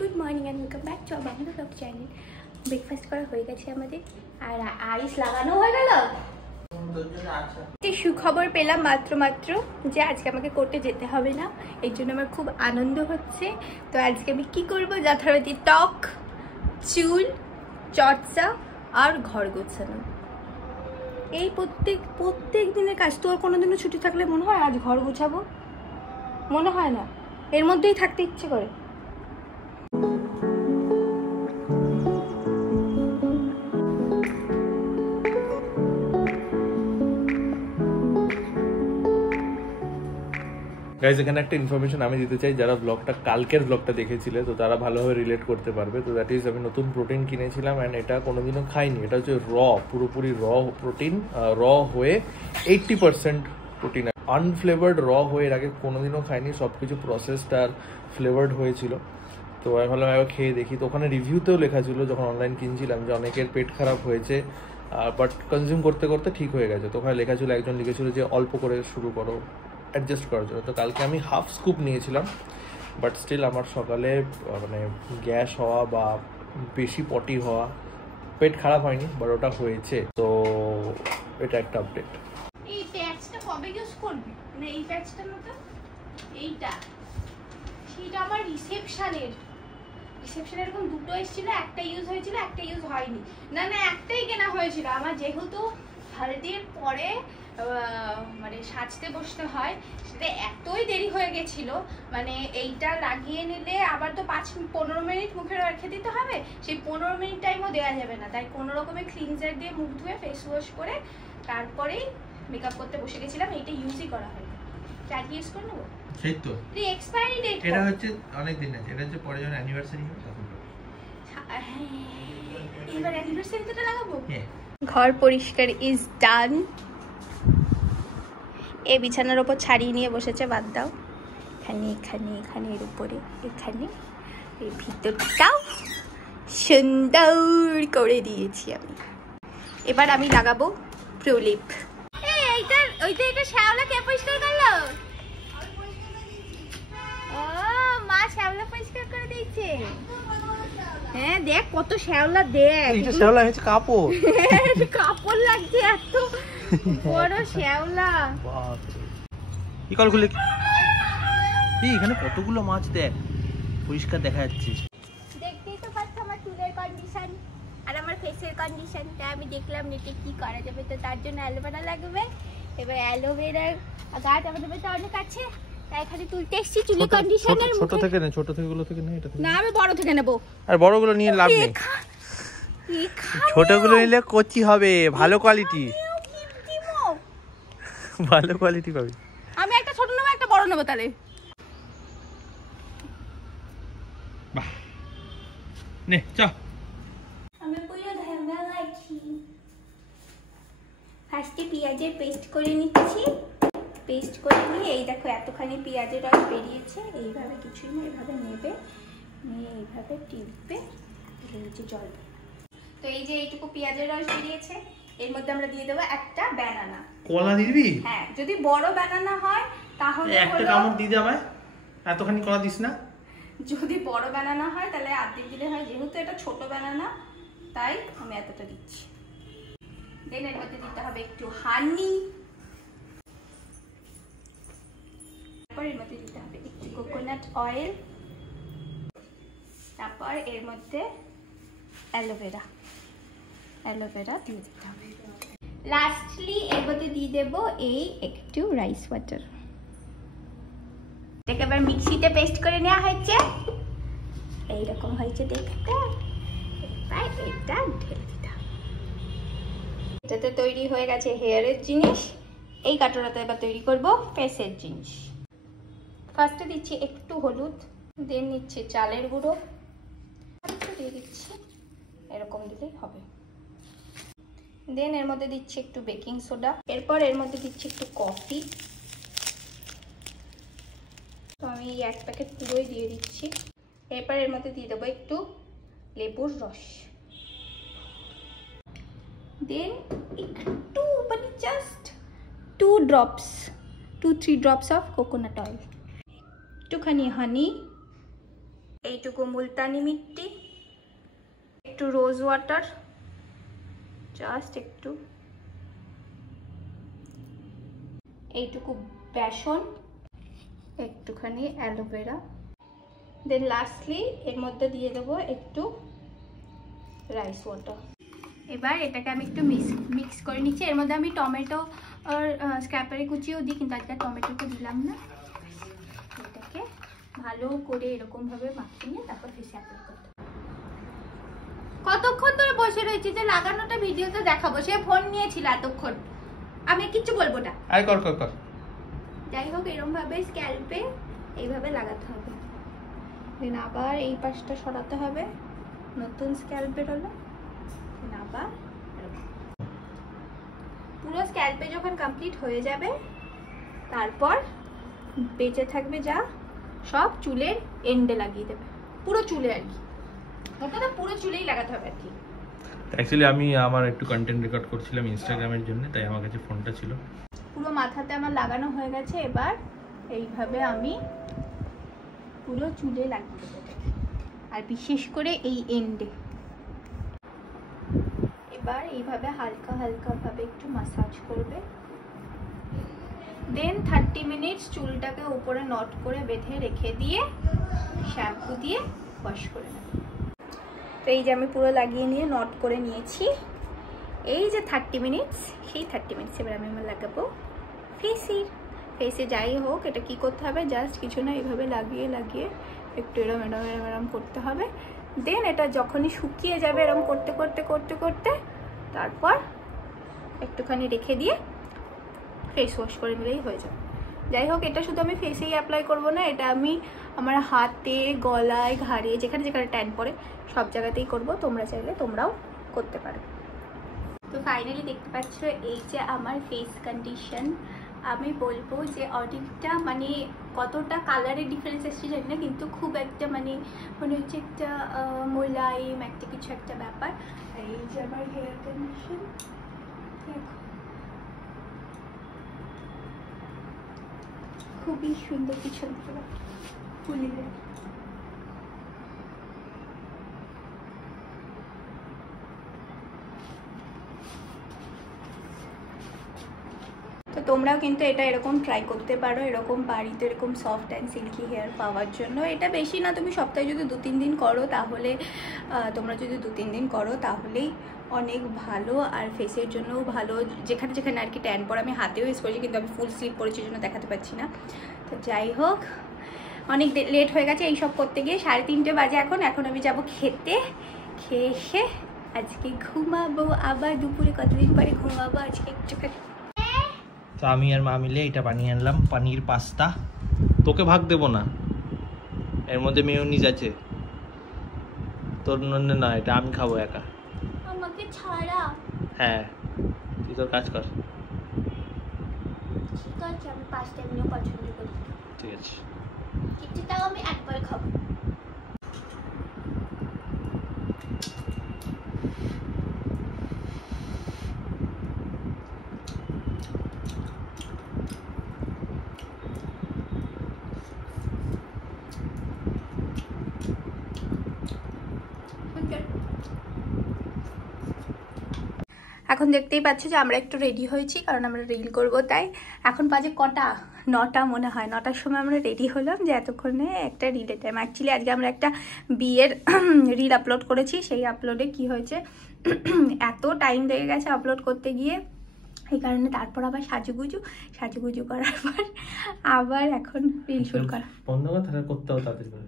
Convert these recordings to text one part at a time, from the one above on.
Good morning and welcome back to our Bangla blog channel. Breakfast করা হয়ে গেছে আমাদের, আর আইস লাগানো হয়ে গেল। সুখবর পেলাম মাত্র যে আজকে আমাকে কোর্টে যেতে হবে না, এই জন্য আমার খুব আনন্দ হচ্ছে। তো আজকে আমি কি করবো, যথারীতি ত্বক, চুল চর্চা আর ঘর গোছানো, এই প্রত্যেক দিনের কাজ। তোর কোনোদিনও ছুটি থাকলে মনে হয় আজ ঘর গোছাবো? মনে হয় না, এর মধ্যেই থাকতে ইচ্ছে করে। গাইজ এখানে একটা ইনফরমেশন আমি দিতে চাই, যারা ব্লগটা কালকের ব্লগটা দেখেছিলে তো তারা ভালোভাবে রিলেট করতে পারবে। তো দ্যাট ইজ, আমি নতুন প্রোটিন কিনেছিলাম অ্যান্ড এটা কোনোদিনও খাইনি। এটা হচ্ছে পুরোপুরি প্রোটিন, হয়ে 80% প্রোটিন, আনফ্লেভার্ড হয়ে এর আগে কোনোদিনও খাইনি। সব কিছু প্রসেসড আর ফ্লেভার্ড হয়েছিল। তো আমি ভাবলাম একবার খেয়ে দেখি। তো ওখানে রিভিউতেও লেখা ছিল যখন অনলাইন কিনছিলাম যে অনেকের পেট খারাপ হয়েছে, বাট কনজিউম করতে করতে ঠিক হয়ে গেছে। তো ওখানে লেখা ছিল, একজন লিখেছিল যে অল্প করে শুরু করো, অ্যাডজাস্ট করার জন্য। তো কালকে আমি হাফ স্কুপ নিয়েছিলাম, বাট স্টিল আমার সকালে মানে গ্যাস হওয়া বা বেশি পটি হওয়া, পেট খারাপ হয়নি বাট ওটা হয়েছে। তো এটা একটা আপডেট। এই প্যাচটা কবে ইউজ করবি? মানে এই প্যাচটার মতো এইটা, সেটা আমার রিসেপশনের এরকম দুটো এসেছিল, একটা ইউজ হয়েছিল একটা ইউজ হয়নি। না একটাই কেনা হয়েছিল আমার, যেহেতু হলদির পরে মানে সাজতে বসতে হয়, সেটা এতই দেরি হয়ে গেছিল। মানে এইটা লাগিয়ে নিলে আবার তো 5-15 মিনিট মুখে রেখে দিতে হবে, সেই 15 মিনিট টাইমও দেওয়া যাবে না। তাই কোনো রকমের ক্লিনজার দিয়ে মুখ ধুয়ে ফেস ওয়াশ করে তারপরেই মেকআপ করতে বসে গেছিলাম। এইটা ইউজই করা হয় না, আজকে ইউজ করে নেবো। সেই তো এক্সপায়ারি ডেট, এটা হচ্ছে অনেক দিন আছে। এটা হচ্ছে পরে যখন অ্যানিভার্সারি হবে তখন এবার অ্যানিভার্সারিতে লাগাবো। ঘর পরিষ্কার ইজ ডান। এই বিছানার ওপর ছাড়িয়ে নিয়ে বসেছে, বাদ দাও। এখানে এর উপরে, এখানে এই ভিতরটাও সুন্দর করে দিয়েছি আমি। এবার আমি লাগাবো প্রলিপ। ওইটা শ্যাওলা কে পরিষ্কার করলো? ও মা শ্যাওলা পরিষ্কার করে দিয়েছে। হ্যাঁ দেখ কত শ্যাওলা, দেখ এটা শ্যাওলা হচ্ছে কাপড়। কাপড় লাগছে এত বড় শ্যাওলা। কি কল খুলে এই এখানে কতগুলো মাছ, দেখ পরিষ্কার দেখা যাচ্ছে। দেখতেই তো পাচ্ছ আমার চুলের কন্ডিশন আর আমার ফেসের কন্ডিশন। তাই আমি দেখলাম নেটে কি করা যাবে, তো তার জন্য অ্যালোভেরা লাগবে। এবার অ্যালোভেরার গাছ আমাদের বাড়িতে অনেক আছে, তাই এখানে তুলতে এসেছি চুলের কন্ডিশনের। ছোট থেকে নে, ছোট থেকে গুলো থেকে নে, এটা থেকে না আমি বড় থেকে নেব। আর বড়গুলো নিয়ে লাভ নেই, ছোটগুলো নিলে কচি হবে, ভালো কোয়ালিটি, ভালো কোয়ালিটি পাবে। আমি একটা ছোট নেব, একটা বড় নেব তাহলে। বাহ নে চ। আমি পুরো ধান্দা লাগছি। ফার্স্টে পেঁয়াজের পেস্ট করে নিচ্ছি। পেস্ট করে নিয়ে এই দেখো এতখানি পেঁয়াজের রস বেরিয়েছে। এইভাবে কিছুই না, এইভাবে নেবে, নিয়ে এইভাবে টিপবে, হচ্ছে জল। তো এই যে এইটুকু পেঁয়াজের রস বেরিয়েছে, এর মধ্যে আমরা দিয়ে দেবো একটা ব্যানানা। কলা দিবি? হ্যাঁ, যদি বড় ব্যানানা হয় তাহলে একটা কামড় দিয়ে দে আমায়, এতখানি কলা দিস না। যদি বড় ব্যানানা হয় তাহলে অর্ধেক দিলে হয়, যেহেতু এটা ছোট ব্যানানা তাই আমি এতটা দিচ্ছি। দেন এর মধ্যে দিতে হবে একটু হানি, তারপর এর মধ্যে দিতে হবে একটু কোকোনাট অয়েল, তারপর এর মধ্যে অ্যালোভেরা দিয়ে দিতে হবে। লাস্টলি এর মধ্যে দিয়ে দেব এই একটু রাইস ওয়াটার। এটাকে আবার মিক্সিতে পেস্ট করে নেওয়া হয়েছে, এইরকম হয়েছে দেখতে। এবার এটা ঢেলে দিতে হবে। এটাতে তৈরি হয়ে গেছে হেয়ারের জিনিস। এই কাটোরাতে এবার তৈরি করব ফেসের জিনিস। ফার্স্টে দিচ্ছি একটু হলুদ, দেন নিচ্ছি চালের গুঁড়ো, একটু দিয়ে দিচ্ছি, এরকম দিলেই হবে। দেন এর মধ্যে দিচ্ছি একটু বেকিং সোডা, এরপর এর মধ্যে দিচ্ছি একটু কফি। তো আমি এই 1 প্যাকেট পুরোই দিয়ে দিচ্ছি। এরপর এর মধ্যে দিয়ে দেবো একটু লেবুর রস, দেন একটু মানে just 2-3 drops of coconut oil, একটুখানি হানি, এইটুকু মুলতানি মিট্টি, একটু রোজ ওয়াটার, জাস্ট একটু, এইটুকু বেসন, একটুখানি অ্যালোভেরা, দেন লাস্টলি এর মধ্যে দিয়ে দেবো একটু রাইস ওয়াটার। এবার এটাকে আমি একটু মিক্স করে নিচ্ছি। এর মধ্যে আমি টমেটো আর স্ক্র্যাপারি কুচিও দিই, কিন্তু আজকে টমেটোটা দিলাম না। এটাকে ভালো করে এরকমভাবে মাখিয়ে নিয়ে তারপর ফেসে অ্যাপ্লাই করতে। কতক্ষণ ধরে বসে রয়েছি যে লাগানোটা ভিডিওতে দেখাবো, সে ফোন নিয়েছিল এতক্ষণ, আমি কিচ্ছু বলবো না। আয় কর কর কর। যাই হোক, এরকম ভাবে স্ক্যাল্পে এইভাবে লাগাতে হবে, দেন আবার এই পাশটা সরাতে হবে, নতুন স্ক্যাল্প বেরোলো, দেন আবার পুরো স্ক্যাল্পে যখন কমপ্লিট হয়ে যাবে তারপর বেঁচে থাকবে যা সব চুলের এন্ডে লাগিয়ে দেবে, পুরো চুলে আর কি, ওটা পুরো চুলেই লাগাতে হবে আর কি। অ্যাকচুয়ালি আমি আমার একটু কন্টেন্ট রেকর্ড করছিলাম ইনস্টাগ্রামের জন্য, তাই আমার কাছে ফোনটা ছিল। পুরো মাথাতে আমার লাগানো হয়ে গেছে, এবার এইভাবে আমি পুরো চুলে লাগিয়ে দেবো, আর বিশেষ করে এই এন্ডে। এবার এইভাবে হালকা হালকা ভাবে একটু মাসাজ করবে, দেন 30 মিনিটস চুলটাকে উপরে নট করে বেঁধে রেখে দিয়ে শ্যাম্পু দিয়ে ওয়াশ করে নেবে। তো এই যে আমি পুরো লাগিয়ে নিয়ে নট করে নিয়েছি, এই যে 30 মিনিটস, সেই 30 মিনিটস এবার আমি লাগাবো ফেসে। যাই হোক, এটা কি করতে হবে, জাস্ট কিছু না, এইভাবে লাগিয়ে লাগিয়ে একটু এরম এরম এরম এরম করতে হবে। দেন এটা যখনই শুকিয়ে যাবে এরম করতে করতে করতে করতে তারপর একটুখানি রেখে দিয়ে ফেস ওয়াশ করে নিলেই হয়ে যাবে। যাই হোক, এটা শুধু আমি ফেসেই অ্যাপ্লাই করব না, এটা আমি আমার হাতে, গলায়, ঘাড়ে, যেখানে যেখানে ট্যান পড়ে সব জায়গাতেই করব। তোমরা চাইলে তোমরাও করতে পারো। তো ফাইনালি দেখতে পাচ্ছ এই যে আমার ফেস কন্ডিশন। আমি বলবো যে অডিটটা মানে কতটা কালারের ডিফারেন্স এসছে জানি না, কিন্তু খুব একটা মানে মনে হচ্ছে একটা মোলায়েম একটা কিছু একটা ব্যাপার। আর এই যে আমার হেয়ার কন্ডিশন দেখো, খুবই সুন্দর, পিছন থেকে ফুলি দেয়। তো তোমরাও কিন্তু এটা এরকম ট্রাই করতে পারো, এরকম বাড়িতে এরকম সফট অ্যান্ড সিল্কি হেয়ার পাওয়ার জন্য। এটা বেশি না, তুমি সপ্তাহে যদি 2-3 দিন করো তাহলে, তোমরা যদি 2-3 দিন করো তাহলেই অনেক ভালো, আর ফেসের জন্যও ভালো। যেখানে যেখানে আর কি ট্যান পড়ে, আমি হাতেও ইউজ করেছি, কিন্তু আমি ফুল স্লিপ পরেছি জন্য দেখাতে পাচ্ছি না। তো যাই হোক, অনেক লেট হয়ে গেছে এইসব করতে গিয়ে, 3:30 বাজে এখন আমি যাব খেতে, খেয়ে এসে আজকে ঘুমাবো, আবার দুপুরে কতদিন পরে ঘুমাবো আজকে একটুখানি। তো আমি আর মা মিলে এটা বানিয়ে আনলাম, পানির পাস্তা। তোকে ভাগ দেবো না, এর মধ্যে মেয়োনিজ আছে, তোর জন্য না, এটা আমি খাবো একা। আমাকে ছাড়া? হ্যাঁ, তুই তোর কাজ কর। ঠিক আছে, আমি পাস্তা এমনিও পছন্দ করি। ঠিক আছে, কিন্তু তাও আমি একবার খাবো। এখন দেখতেই পাচ্ছ যে আমরা একটু রেডি হয়েছি, কারণ আমরা রিল করব, তাই এখন বাজে কটা, 9টা মনে হয়। 9টার সময় আমরা রেডি হলাম, যে এতক্ষণে একটা রিলের টাইম। অ্যাকচুয়ালি আজকে আমরা একটা বিয়ের রিল আপলোড করেছি, সেই আপলোডে কি হয়েছে, এত টাইম লেগে গেছে আপলোড করতে গিয়ে, এই কারণে তারপর আবার সাজুগুজু করার পর আবার এখন রিল শুট করা বন্ধ করতে হবে তাড়াতাড়ি করে।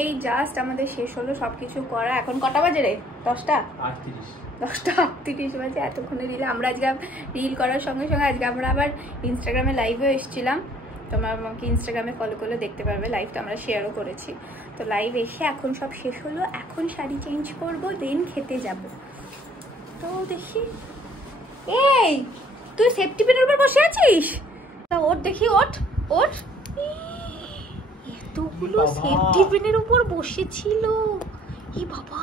এই জাস্ট আমাদের শেষ হলো সবকিছু করা। এখন কটা বাজে রে? 10:38 10:38 বাজে। এতক্ষণে রিল, আমরা আজকে রিল করার সঙ্গে সঙ্গে আজকে আমরা আবার ইনস্টাগ্রামে লাইভেও এসেছিলাম। তোমরা আমাকে ইনস্টাগ্রামে ফলো করলে দেখতে পারবে, লাইভ তো আমরা শেয়ারও করেছি। তো লাইভ এসে এখন সব শেষ হলো, এখন শাড়ি চেঞ্জ করব, দেন খেতে যাব। তো দেখি, এই তুই সেফটি পিনের উপর বসে আছিস? তা ওঠ দেখি, ওঠ। এতগুলো সেফটি পিনের উপর বসেছিল, এই বাবা,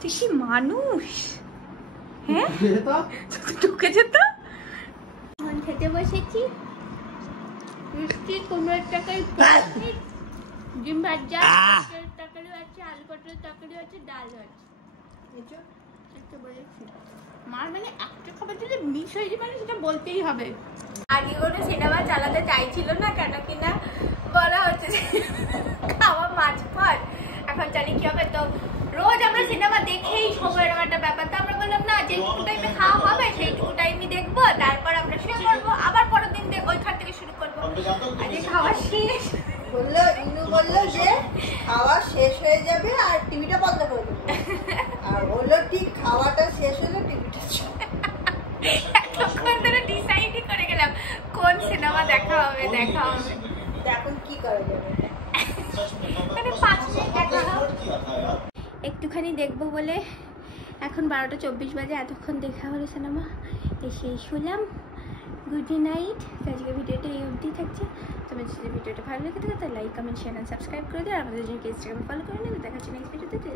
তুই কি মানুষ? হ্যাঁ, ঢুকে যেত। খেতে বসেছি, 15 টাকায় ডিম ভাজা, তরকারি আছে, আলু পটলের তরকারি আছে, ডাল আছে। একটা বলেছি মার মানে একটা খাবার যদি মিস হয়ে যায় মানে সেটা বলতেই হবে। আগে কোনো সিনেমা চালাতে চাইছিল না কেন কিনা বলা হচ্ছে খাওয়া মাছ পর, এখন জানি কি হবে। তো রোজ আমরা সিনেমা দেখেই সময়ের একটা ব্যাপার, তো আমরা বললাম না যেটুকু টাইমে খাওয়া হবে সেইটুকু টাইমই দেখবো, তারপর আমরা শুয়ে পড়বো, আবার পরের দিন ওইখান থেকে শুরু করবো। আজকে খাওয়া শেষ বললো, ইনু বললো যে খাওয়া শেষ হয়ে যাবে আর টিভিটা বন্ধ করে দেবো, আর বললো ঠিক খাওয়াটা শেষ হলে টিভিটা এতক্ষণ ধরে ডিসাইডই করে গেলাম কোন সিনেমা দেখা হবে। এখন কি করা যাবে, মানে 5 মিনিট দেখা হবে একটুখানি দেখবো বলে। এখন 12টা 24 বাজে, এতক্ষণ দেখা হলো সিনেমা, এসে শুলাম। Good night. আজকে ভিডিওটা এই অবধি থাকছে। তোমার যদি ভিডিওটা ভালো লেগে থাকে তাহলে like, comment, share and subscribe করে দিও। আর আমাদের জন্য ইনস্টাগ্রামে ফলো করে নিও। দেখা হচ্ছে নেক্সট ভিডিওতে।